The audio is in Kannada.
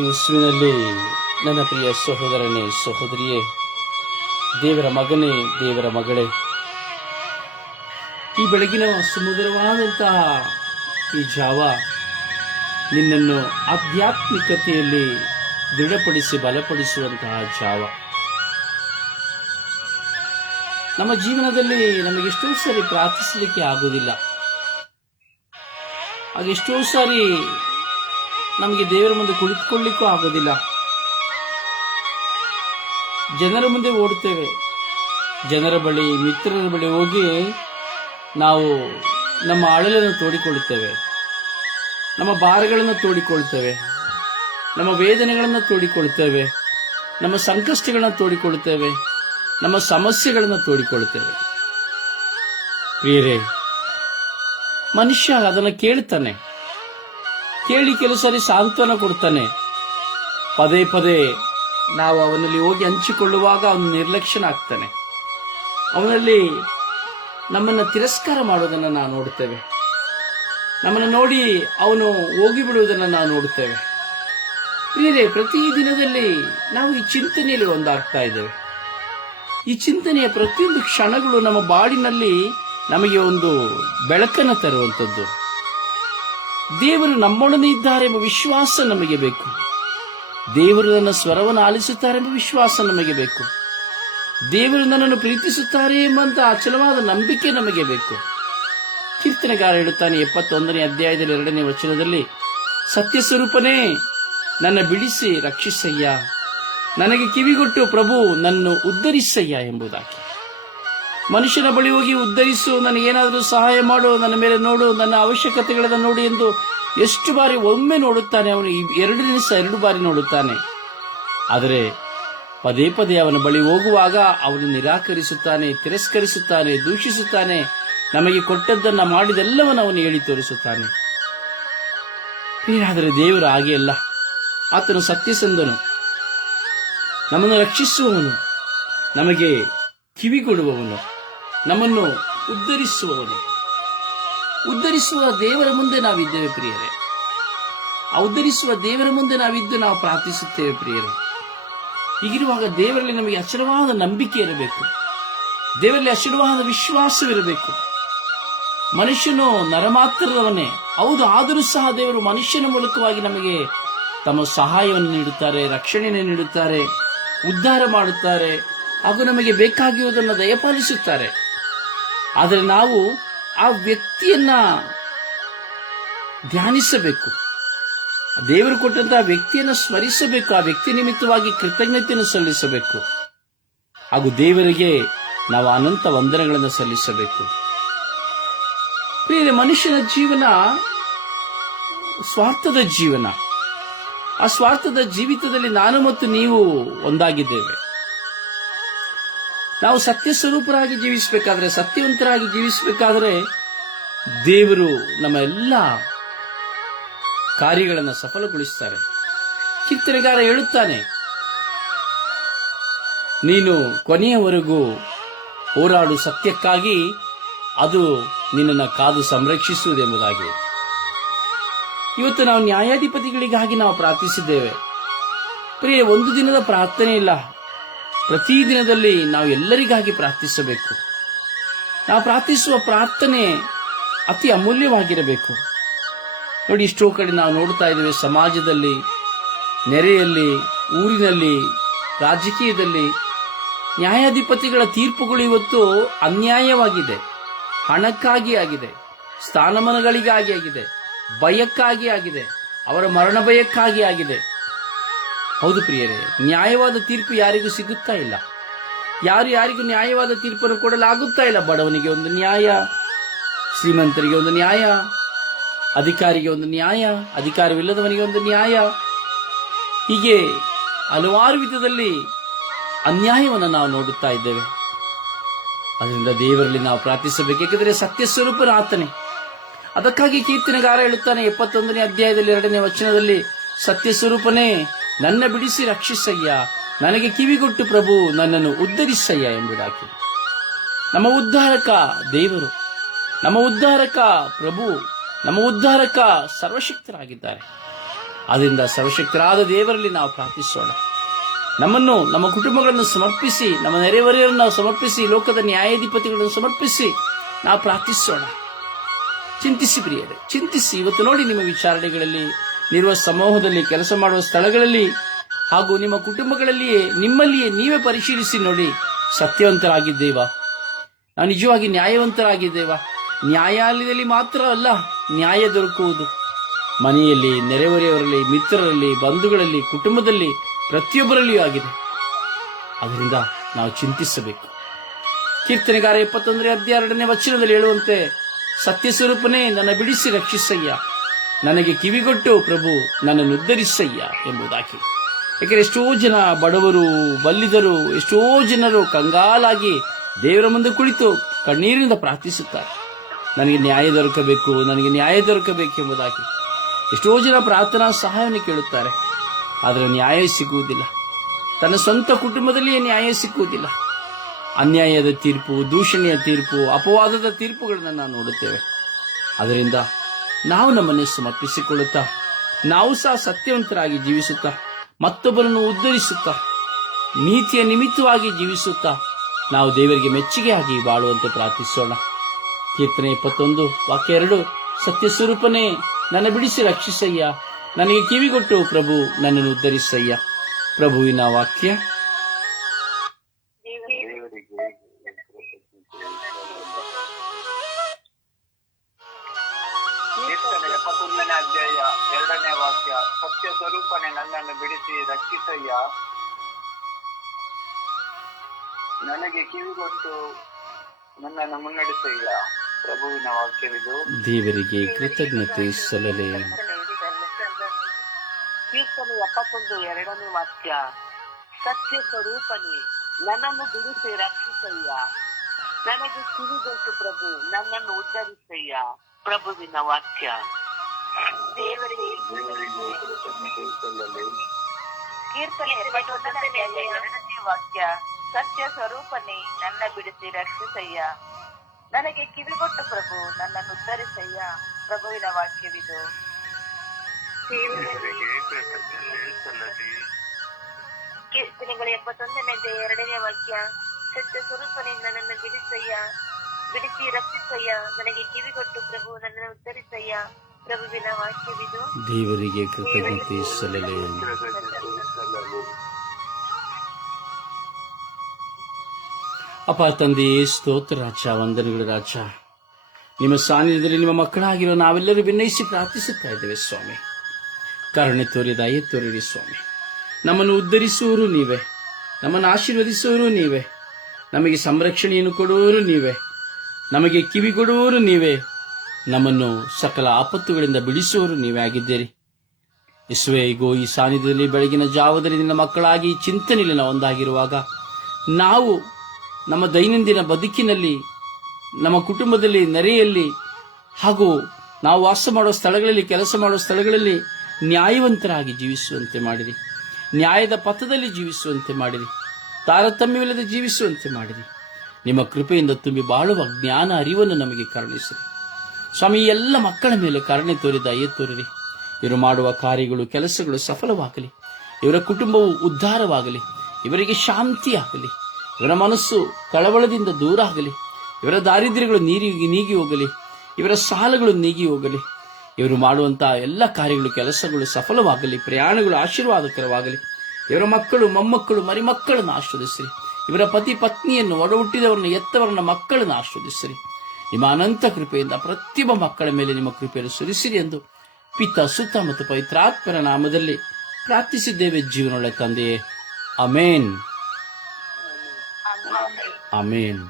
ಯೇಸುವಿನಲ್ಲಿ ನನ್ನ ಪ್ರಿಯ ಸಹೋದರನೇ, ಸಹೋದರಿಯೇ, ದೇವರ ಮಗನೇ, ದೇವರ ಮಗಳೇ, ಈ ಬೆಳಗಿನ ಸುಮಧುರವಾದಂತಹ ಈ ಜಾವ ನಿನ್ನನ್ನು ಆಧ್ಯಾತ್ಮಿಕತೆಯಲ್ಲಿ ದೃಢಪಡಿಸಿ ಬಲಪಡಿಸುವಂತಹ ಜಾವ. ನಮ್ಮ ಜೀವನದಲ್ಲಿ ನಮಗೆಷ್ಟೋ ಸಾರಿ ಪ್ರಾರ್ಥಿಸಲಿಕ್ಕೆ ಆಗುವುದಿಲ್ಲ. ಹಾಗೆಷ್ಟೋ ಸಾರಿ ನಮಗೆ ದೇವರ ಮುಂದೆ ಕುಳಿತುಕೊಳ್ಳಿಕ್ಕೂ ಆಗೋದಿಲ್ಲ. ಜನರ ಮುಂದೆ ಓಡುತ್ತೇವೆ. ಜನರ ಬಳಿ, ಮಿತ್ರರ ಬಳಿ ಹೋಗಿ ನಾವು ನಮ್ಮ ಅಳಲನ್ನು ತೋಡಿಕೊಳ್ಳುತ್ತೇವೆ. ನಮ್ಮ ಭಾರಗಳನ್ನು ತೋಡಿಕೊಳ್ತೇವೆ ನಮ್ಮ ವೇದನೆಗಳನ್ನು ತೋಡಿಕೊಳ್ತೇವೆ ನಮ್ಮ ಸಂಕಷ್ಟಗಳನ್ನು ತೋಡಿಕೊಳ್ಳುತ್ತೇವೆ. ನಮ್ಮ ಸಮಸ್ಯೆಗಳನ್ನು ತೋಡಿಕೊಳ್ಳುತ್ತೇವೆ. ಪ್ರಿಯರೇ, ಮನುಷ್ಯ ಅದನ್ನು ಕೇಳ್ತಾನೆ ಕೇಳಿ ಕೆಲವು ಸರಿ ಸಾಂತ್ವನ ಕೊಡ್ತಾನೆ. ಪದೇ ಪದೇ ನಾವು ಅವನಲ್ಲಿ ಹೋಗಿ ಹಂಚಿಕೊಳ್ಳುವಾಗ ಅವನು ನಿರ್ಲಕ್ಷ್ಯನಾಗ್ತಾನೆ. ಅವನಲ್ಲಿ ನಮ್ಮನ್ನು ತಿರಸ್ಕಾರ ಮಾಡುವುದನ್ನು ನಾವು ನೋಡ್ತೇವೆ. ನಮ್ಮನ್ನು ನೋಡಿ ಅವನು ಹೋಗಿ ಬಿಡುವುದನ್ನು ನಾವು ನೋಡ್ತೇವೆ. ಪ್ರಿಯರೇ, ಪ್ರತಿ ದಿನದಲ್ಲಿ ನಾವು ಈ ಚಿಂತನೆಯಲ್ಲಿ ಒಂದಾಗ್ತಾ ಇದ್ದೇವೆ. ಈ ಚಿಂತನೆಯ ಪ್ರತಿಯೊಂದು ಕ್ಷಣಗಳು ನಮ್ಮ ಬಾಡಿನಲ್ಲಿ ನಮಗೆ ಒಂದು ಬೆಳಕನ್ನು ತರುವಂಥದ್ದು. ದೇವರು ನಮ್ಮೊಡನೆ ಇದ್ದಾರೆ ಎಂಬ ವಿಶ್ವಾಸ ನಮಗೆ ಬೇಕು. ದೇವರು ನನ್ನ ಸ್ವರವನ್ನು ಆಲಿಸುತ್ತಾರೆ ಎಂಬ ವಿಶ್ವಾಸ ನಮಗೆ ಬೇಕು. ದೇವರು ನನ್ನನ್ನು ಪ್ರೀತಿಸುತ್ತಾರೆ ಎಂಬಂತ ಅಚಲವಾದ ನಂಬಿಕೆ ನಮಗೆ ಬೇಕು. ಕೀರ್ತನೆಗಾರ ಹೇಳುತ್ತಾನೆ ಎಪ್ಪತ್ತೊಂದನೇ ಅಧ್ಯಾಯದಲ್ಲಿ ಎರಡನೇ ವಚನದಲ್ಲಿ ಸತ್ಯ ಸ್ವರೂಪನೇ ನನ್ನ ಬಿಡಿಸಿ ರಕ್ಷಿಸಯ್ಯ. ನನಗೆ ಕಿವಿಗೊಟ್ಟು ಪ್ರಭು ನನ್ನ ಉದ್ಧರಿಸಯ್ಯ ಎಂಬುದಾಗಿ. ಮನುಷ್ಯನ ಬಳಿ ಹೋಗಿ ಉದ್ಧರಿಸು, ನನಗೇನಾದರೂ ಸಹಾಯ ಮಾಡು, ನನ್ನ ಮೇಲೆ ನೋಡು, ನನ್ನ ಅವಶ್ಯಕತೆಗಳನ್ನು ನೋಡಿ ಎಂದು ಎಷ್ಟು ಬಾರಿ ಒಮ್ಮೆ ನೋಡುತ್ತಾನೆ ಅವನು ಎರಡು ದಿವಸ ಎರಡು ಬಾರಿ ನೋಡುತ್ತಾನೆ. ಆದರೆ ಪದೇ ಪದೇ ಅವನ ಬಳಿ ಹೋಗುವಾಗ ಅವನು ನಿರಾಕರಿಸುತ್ತಾನೆ, ತಿರಸ್ಕರಿಸುತ್ತಾನೆ, ದೂಷಿಸುತ್ತಾನೆ, ನಮಗೆ ಕೊಟ್ಟದ್ದನ್ನ ಮಾಡಿದೆಲ್ಲವನ್ನು ಅವನು ಹೇಳಿ ತೋರಿಸುತ್ತಾನೆ. ಆದರೆ ದೇವರು ಹಾಗೆ ಅಲ್ಲ. ಆತನು ಸತ್ಯಸಂಧನು. ನಮ್ಮನ್ನು ರಕ್ಷಿಸುವವನು. ನಮಗೆ ಕಿವಿಗೊಡುವವನು. ನಮ್ಮನ್ನು ಉದ್ಧರಿಸುವವನು. ಉದ್ಧರಿಸುವ ದೇವರ ಮುಂದೆ ನಾವಿದ್ದೇವೆ ಪ್ರಿಯರೇ. ಆ ಉದ್ಧರಿಸುವ ದೇವರ ಮುಂದೆ ನಾವಿದ್ದು ನಾವು ಪ್ರಾರ್ಥಿಸುತ್ತೇವೆ ಪ್ರಿಯರೇ. ಹೀಗಿರುವಾಗ ದೇವರಲ್ಲಿ ನಮಗೆ ಅಚಲವಾದ ನಂಬಿಕೆ ಇರಬೇಕು. ದೇವರಲ್ಲಿ ಅಚಲವಾದ ವಿಶ್ವಾಸವಿರಬೇಕು. ಮನುಷ್ಯನು ನರಮಾತ್ರದವನೇ. ಹೌದು, ಆದರೂ ಸಹ ದೇವರು ಮನುಷ್ಯನ ಮೂಲಕವಾಗಿ ನಮಗೆ ತಮ್ಮ ಸಹಾಯವನ್ನು ನೀಡುತ್ತಾರೆ, ರಕ್ಷಣೆಯನ್ನು ನೀಡುತ್ತಾರೆ, ಉದ್ಧಾರ ಮಾಡುತ್ತಾರೆ ಹಾಗೂ ನಮಗೆ ಬೇಕಾಗಿರುವುದನ್ನು ದಯಪಾಲಿಸುತ್ತಾರೆ. ಆದರೆ ನಾವು ಆ ವ್ಯಕ್ತಿಯನ್ನ ಧ್ಯಾನಿಸಬೇಕು. ದೇವರು ಕೊಟ್ಟಂತಹ ವ್ಯಕ್ತಿಯನ್ನು ಸ್ಮರಿಸಬೇಕು, ಆ ವ್ಯಕ್ತಿ ನಿಮಿತ್ತವಾಗಿ ಕೃತಜ್ಞತೆಯನ್ನು ಸಲ್ಲಿಸಬೇಕು. ಹಾಗೂ ದೇವರಿಗೆ ನಾವು ಅನಂತ ವಂದನೆಗಳನ್ನು ಸಲ್ಲಿಸಬೇಕು. ಪ್ರಿಯ ಮನುಷ್ಯನ ಜೀವನ ಸ್ವಾರ್ಥದ ಜೀವನ. ಆ ಸ್ವಾರ್ಥದ ಜೀವಿತದಲ್ಲಿ ನಾನು ಮತ್ತು ನೀವು ಒಂದಾಗಿದ್ದೇವೆ. ನಾವು ಸತ್ಯ ಸ್ವರೂಪರಾಗಿ ಜೀವಿಸಬೇಕಾದ್ರೆ, ಸತ್ಯವಂತರಾಗಿ ಜೀವಿಸಬೇಕಾದ್ರೆ ದೇವರು ನಮ್ಮ ಎಲ್ಲ ಕಾರ್ಯಗಳನ್ನು ಸಫಲಗೊಳಿಸ್ತಾರೆ. ಕೀರ್ತನೆಗಾರ ಹೇಳುತ್ತಾನೆ, ನೀನು ಕೊನೆಯವರೆಗೂ ಹೋರಾಡು ಸತ್ಯಕ್ಕಾಗಿ, ಅದು ನಿನ್ನನ್ನು ಕಾದು ಸಂರಕ್ಷಿಸುವುದೆಂಬುದಾಗಿ ಇವತ್ತು ನಾವು ನ್ಯಾಯಾಧಿಪತಿಗಳಿಗಾಗಿ ನಾವು ಪ್ರಾರ್ಥಿಸಿದ್ದೇವೆ. ಪ್ರಿಯ ಒಂದು ದಿನದ ಪ್ರಾರ್ಥನೆ ಇಲ್ಲ ಪ್ರತಿ ದಿನದಲ್ಲಿ ನಾವು ಎಲ್ಲರಿಗಾಗಿ ಪ್ರಾರ್ಥಿಸಬೇಕು. ನಾವು ಪ್ರಾರ್ಥಿಸುವ ಪ್ರಾರ್ಥನೆ ಅತಿ ಅಮೂಲ್ಯವಾಗಿರಬೇಕು. ನೋಡಿ, ಇಷ್ಟೋ ಕಡೆ ನಾವು ನೋಡ್ತಾ ಇದ್ದೇವೆ, ಸಮಾಜದಲ್ಲಿ, ನೆರೆಯಲ್ಲಿ, ಊರಿನಲ್ಲಿ, ರಾಜಕೀಯದಲ್ಲಿ ನ್ಯಾಯಾಧಿಪತಿಗಳ ತೀರ್ಪುಗಳು ಇವತ್ತು ಅನ್ಯಾಯವಾಗಿದೆ. ಹಣಕ್ಕಾಗಿ ಆಗಿದೆ, ಸ್ಥಾನಮಾನಗಳಿಗಾಗಿ ಆಗಿದೆ, ಭಯಕ್ಕಾಗಿ ಆಗಿದೆ, ಅವರ ಮರಣ ಭಯಕ್ಕಾಗಿ ಆಗಿದೆ. ಹೌದು ಪ್ರಿಯರೇ, ನ್ಯಾಯವಾದ ತೀರ್ಪು ಯಾರಿಗೂ ಸಿಗುತ್ತಾ ಇಲ್ಲ. ಯಾರು ಯಾರಿಗೂ ನ್ಯಾಯವಾದ ತೀರ್ಪನ್ನು ಕೊಡಲಾಗುತ್ತಾ ಇಲ್ಲ? ಬಡವನಿಗೆ ಒಂದು ನ್ಯಾಯ, ಶ್ರೀಮಂತರಿಗೆ ಒಂದು ನ್ಯಾಯ, ಅಧಿಕಾರಿಗೆ ಒಂದು ನ್ಯಾಯ, ಅಧಿಕಾರವಿಲ್ಲದವನಿಗೆ ಒಂದು ನ್ಯಾಯ. ಹೀಗೆ ಹಲವಾರು ವಿಧದಲ್ಲಿ ಅನ್ಯಾಯವನ್ನು ನಾವು ನೋಡುತ್ತಾ ಇದ್ದೇವೆ. ಅದರಿಂದ ದೇವರಲ್ಲಿ ನಾವು ಪ್ರಾರ್ಥಿಸಬೇಕು. ಏಕೆಂದರೆ ಸತ್ಯ ಸ್ವರೂಪನ ಆತನೇ. ಅದಕ್ಕಾಗಿ ಕೀರ್ತನೆಗಾರ ಹೇಳುತ್ತಾನೆ, ಎಪ್ಪತ್ತೊಂದನೇ ಅಧ್ಯಾಯದಲ್ಲಿ ಎರಡನೇ ವಚನದಲ್ಲಿ, ಸತ್ಯ ಸ್ವರೂಪನೇ ನನ್ನ ಬಿಡಿಸಿ ರಕ್ಷಿಸಯ್ಯ. ನನಗೆ ಕಿವಿಗೊಟ್ಟು ಪ್ರಭು, ನನ್ನನ್ನು ಉದ್ಧರಿಸಯ್ಯ ಎಂಬುದಾಗಿ. ನಮ್ಮ ಉದ್ಧಾರಕ ದೇವರು, ನಮ್ಮ ಉದ್ಧಾರಕ ಪ್ರಭು, ನಮ್ಮ ಉದ್ಧಾರಕ ಸರ್ವಶಕ್ತರಾಗಿದ್ದಾರೆ. ಅದರಿಂದ ಸರ್ವಶಕ್ತರಾದ ದೇವರಲ್ಲಿ ನಾವು ಪ್ರಾರ್ಥಿಸೋಣ. ನಮ್ಮನ್ನು, ನಮ್ಮ ಕುಟುಂಬಗಳನ್ನು ಸಮರ್ಪಿಸಿ, ನಮ್ಮ ನೆರೆಹೊರೆಯವರನ್ನು ಸಮರ್ಪಿಸಿ, ಲೋಕದ ನ್ಯಾಯಾಧಿಪತಿಗಳನ್ನು ಸಮರ್ಪಿಸಿ ನಾವು ಪ್ರಾರ್ಥಿಸೋಣ. ಚಿಂತಿಸಿ ಪ್ರಿಯರೇ, ಚಿಂತಿಸಿ. ಇವತ್ತು ನೋಡಿ ನಿಮ್ಮ ವಿಚಾರಣೆಗಳಲ್ಲಿ ನೀರುವ ಸಮೂಹದಲ್ಲಿ ಕೆಲಸ ಮಾಡುವ ಸ್ಥಳಗಳಲ್ಲಿ ಹಾಗೂ ನಿಮ್ಮ ಕುಟುಂಬಗಳಲ್ಲಿಯೇ ನಿಮ್ಮಲ್ಲಿಯೇ ನೀವೇ ಪರಿಶೀಲಿಸಿ ನೋಡಿ ಸತ್ಯವಂತರಾಗಿದ್ದೇವಾ? ನಾವು ನಿಜವಾಗಿ ನ್ಯಾಯವಂತರಾಗಿದ್ದೇವಾ? ನ್ಯಾಯಾಲಯದಲ್ಲಿ ಮಾತ್ರ ಅಲ್ಲ, ನ್ಯಾಯ ದೊರಕುವುದು. ಮನೆಯಲ್ಲಿ, ನೆರೆಹೊರೆಯವರಲ್ಲಿ, ಮಿತ್ರರಲ್ಲಿ, ಬಂಧುಗಳಲ್ಲಿ, ಕುಟುಂಬದಲ್ಲಿ ಪ್ರತಿಯೊಬ್ಬರಲ್ಲಿಯೂ ಆಗಿದೆ. ಅದರಿಂದ ನಾವು ಚಿಂತಿಸಬೇಕು. ಕೀರ್ತನೆಗಾರ ಎಪ್ಪತ್ತೊಂದನೇ ಅಧ್ಯಾಯ ಎರಡನೇ ವಚನದಲ್ಲಿ ಹೇಳುವಂತೆ ಸತ್ಯ ಸ್ವರೂಪನೇ ನನ್ನ ಬಿಡಿಸಿ ರಕ್ಷಿಸಯ್ಯ. ನನಗೆ ಕಿವಿಗೊಟ್ಟು ಪ್ರಭು, ನನ್ನನ್ನು ಉದ್ಧರಿಸಯ್ಯ ಎಂಬುದಾಗಿ. ಯಾಕೆಂದ್ರೆ ಎಷ್ಟೋ ಜನ ಬಡವರು ಬಲ್ಲಿದರು ಎಷ್ಟೋ ಜನರು ಕಂಗಾಲಾಗಿ ದೇವರ ಮುಂದೆ ಕುಳಿತು ಕಣ್ಣೀರಿನಿಂದ ಪ್ರಾರ್ಥಿಸುತ್ತಾರೆ. ನನಗೆ ನ್ಯಾಯ ದೊರಕಬೇಕು, ನನಗೆ ನ್ಯಾಯ ದೊರಕಬೇಕು ಎಂಬುದಾಗಿ. ಎಷ್ಟೋ ಜನ ಪ್ರಾರ್ಥನಾ ಸಹಾಯವನ್ನು ಕೇಳುತ್ತಾರೆ, ಆದರೆ ನ್ಯಾಯ ಸಿಗುವುದಿಲ್ಲ. ತನ್ನ ಸ್ವಂತ ಕುಟುಂಬದಲ್ಲಿಯೇ ನ್ಯಾಯ ಸಿಕ್ಕುವುದಿಲ್ಲ ಅನ್ಯಾಯದ ತೀರ್ಪು, ದೂಷಣೆಯ ತೀರ್ಪು, ಅಪವಾದದ ತೀರ್ಪುಗಳನ್ನು ನಾವು ನೋಡುತ್ತೇವೆ. ಅದರಿಂದ ನಾವು ನಮ್ಮನ್ನು ಸಮರ್ಪಿಸಿಕೊಳ್ಳುತ್ತಾ, ನಾವು ಸಹ ಸತ್ಯವಂತರಾಗಿ ಜೀವಿಸುತ್ತಾ, ಮತ್ತೊಬ್ಬರನ್ನು ಉದ್ಧರಿಸುತ್ತಾ, ನೀತಿಯ ನಿಮಿತ್ತವಾಗಿ ಜೀವಿಸುತ್ತಾ, ನಾವು ದೇವರಿಗೆ ಮೆಚ್ಚುಗೆಯಾಗಿ ಬಾಳುವಂತೆ ಪ್ರಾರ್ಥಿಸೋಣ. ಕೀರ್ತನೆ ಇಪ್ಪತ್ತೊಂದು, ವಾಕ್ಯ ಎರಡು ಸತ್ಯ ಸ್ವರೂಪನೇ ನನ್ನ ಬಿಡಿಸಿ ರಕ್ಷಿಸಯ್ಯ, ನನಗೆ ಕಿವಿಗೊಟ್ಟು ಪ್ರಭು ನನ್ನನ್ನು ಉದ್ಧರಿಸಯ್ಯ. ಪ್ರಭುವಿನ ವಾಕ್ಯ. ರಕ್ಷಿಸಯ್ಯ ನನಗೆ ಕಿವಿಗೊಟ್ಟು ನನ್ನನ್ನು ಮುನ್ನಡೆಸಯ್ಯ ಪ್ರಭುವಿನ ವಾಕ್ಯವಿದು. ದೇವರಿಗೆ ಕೃತಜ್ಞತೆ ಸಲ್ಲಲೇ. ಕೀರ್ತನೆ ಎಪ್ಪತ್ತೊಂದು ಎರಡನೇ ವಾಕ್ಯ. ಸತ್ಯ ಸ್ವರೂಪನೇ ನನ್ನನ್ನು ಬಿಡಿಸಿ ರಕ್ಷಿಸಯ್ಯ. ನನಗೆ ಕಿವಿಗೊಟ್ಟು ಪ್ರಭು ನನ್ನನ್ನು ಉದ್ಧರಿಸಯ್ಯ ಪ್ರಭುವಿನ ವಾಕ್ಯ. ದೇವರಿಗೆ ದೇವರಿಗೆ ಕೃತಜ್ಞತೆ ಸಲ್ಲಲಿ. ಕೀರ್ತನೆ ವಾಕ್ಯ ಸತ್ಯ ಸ್ವರೂಪನೆ ನನ್ನ ಬಿಡಿಸಿ ರಕ್ಷಿಸಯ್ಯ. ನನಗೆ ಕಿವಿಗೊಟ್ಟು ಪ್ರಭು ನನ್ನನ್ನು ಉದ್ಧರಿಸಯ್ಯ ಪ್ರಭುವಿನ ವಾಕ್ಯವಿದು. ಕೀರ್ತನೆಗಳ ಎಪ್ಪತ್ತೊಂದನೇ ಅಧ್ಯಾಯ ಎರಡನೇ ವಾಕ್ಯ ಸತ್ಯ ಸ್ವರೂಪನಿಂದ ನನ್ನ ಬಿಡಿಸಯ್ಯ. ಬಿಡಿಸಿ ರಕ್ಷಿಸಯ್ಯ. ನನಗೆ ಕಿವಿಗೊಟ್ಟು ಪ್ರಭು ನನ್ನನ್ನು ಉದ್ಧರಿಸಯ್ಯ ಪ್ರಭುವಿನ ವಾಕ್ಯವಿದು. ದೇವರಿಗೆ ಕೃತಜ್ಞತೆ ಸಲ್ಲಲಿ ಅಪ ತಂದೆಯೇ ಸ್ತೋತ್ರ ರಾಜ, ವಂದನೆಗಳು ರಾಜ. ನಿಮ್ಮ ಸಾನ್ನಿಧ್ಯದಲ್ಲಿ ನಿಮ್ಮ ಮಕ್ಕಳಾಗಿರೋ ನಾವೆಲ್ಲರೂ ವಿನಯಿಸಿ ಪ್ರಾರ್ಥಿಸುತ್ತಾ ಇದ್ದೇವೆ ಸ್ವಾಮಿ. ಕರುಣೆ ತೋರಿ, ದಯೆ ತೋರಿರಿ ಸ್ವಾಮಿ. ನಮ್ಮನ್ನು ಉದ್ಧರಿಸುವವರು ನೀವೇ. ನಮ್ಮನ್ನು ಆಶೀರ್ವದಿಸುವರು ನೀವೇ. ನಮಗೆ ಸಂರಕ್ಷಣೆಯನ್ನು ಕೊಡುವವರು ನೀವೇ. ನಮಗೆ ಕಿವಿ ಕೊಡುವವರು ನೀವೇ. ನಮ್ಮನ್ನು ಸಕಲ ಆಪತ್ತುಗಳಿಂದ ಬಿಡಿಸುವವರು ನೀವೇ ಆಗಿದ್ದೀರಿ. ಇಸುವೆ ಈಗೋ ಈ ಸಾನ್ನಿಧ್ಯದಲ್ಲಿ ಬೆಳಗಿನ ಜಾವದಲ್ಲಿ ನಿನ್ನ ಮಕ್ಕಳಾಗಿ ಚಿಂತನೆಯಲ್ಲಿ ನಾವು ಒಂದಾಗಿರುವಾಗ ನಾವು ನಮ್ಮ ದೈನಂದಿನ ಬದುಕಿನಲ್ಲಿ, ನಮ್ಮ ಕುಟುಂಬದಲ್ಲಿ ನೆರೆಯಲ್ಲಿ, ಹಾಗೂ ನಾವು ವಾಸ ಮಾಡುವ ಸ್ಥಳಗಳಲ್ಲಿ, ಕೆಲಸ ಮಾಡುವ ಸ್ಥಳಗಳಲ್ಲಿ ನ್ಯಾಯವಂತರಾಗಿ ಜೀವಿಸುವಂತೆ ಮಾಡಿರಿ. ನ್ಯಾಯದ ಪಥದಲ್ಲಿ ಜೀವಿಸುವಂತೆ ಮಾಡಿರಿ. ತಾರತಮ್ಯವಿಲ್ಲದೆ ಜೀವಿಸುವಂತೆ ಮಾಡಿರಿ. ನಿಮ್ಮ ಕೃಪೆಯಿಂದ ತುಂಬಿ ಬಾಳುವ ಜ್ಞಾನ, ಅರಿವನ್ನು ನಮಗೆ ಕರುಣಿಸಿರಿ. ಸ್ವಾಮಿ ಎಲ್ಲ ಮಕ್ಕಳ ಮೇಲೆ ಕರುಣೆ ತೋರಿದ ದಯೆ ತೋರಿರಿ. ಇವರು ಮಾಡುವ ಕಾರ್ಯಗಳು, ಕೆಲಸಗಳು ಸಫಲವಾಗಲಿ. ಇವರ ಕುಟುಂಬವು ಉದ್ಧಾರವಾಗಲಿ. ಇವರಿಗೆ ಶಾಂತಿಯಾಗಲಿ. ಇವರ ಮನಸ್ಸು ಕಳವಳದಿಂದ ದೂರ ಆಗಲಿ. ಇವರ ದಾರಿದ್ರ್ಯಗಳು ನೀರಿ ನೀಗಿ ಹೋಗಲಿ. ಇವರ ಸಾಲಗಳು ನೀಗಿ ಹೋಗಲಿ. ಇವರು ಮಾಡುವಂತಹ ಎಲ್ಲ ಕಾರ್ಯಗಳು ಕೆಲಸಗಳು ಸಫಲವಾಗಲಿ. ಪ್ರಯಾಣಗಳು ಆಶೀರ್ವಾದಕರವಾಗಲಿ. ಇವರ ಮಕ್ಕಳು ಮೊಮ್ಮಕ್ಕಳು ಮರಿಮಕ್ಕಳನ್ನು ಆಶ್ರದಿಸಿರಿ ಇವರ ಪತಿ ಪತ್ನಿಯನ್ನು ಒಡಹುಟ್ಟಿದವರನ್ನು ಎತ್ತವರನ್ನ ಮಕ್ಕಳನ್ನು ಆಶ್ರದಿಸಿರಿ ನಿಮ್ಮ ಅನಂತ ಕೃಪೆಯಿಂದ ಪ್ರತಿಯೊಬ್ಬ ಮಕ್ಕಳ ಮೇಲೆ ನಿಮ್ಮ ಕೃಪೆಯನ್ನು ಸುರಿಸಿರಿ ಎಂದು ಪಿತ ಸುತ್ತ ಮತ್ತು ಪವಿತ್ರಾತ್ಮರ ನಾಮದಲ್ಲಿ ಪ್ರಾರ್ಥಿಸಿದ್ದೇವೆ. ಜೀವನೊಳ್ಳೆ ತಂದೆಯೇ. ಅಮೇನ್. ಅಮೇನ್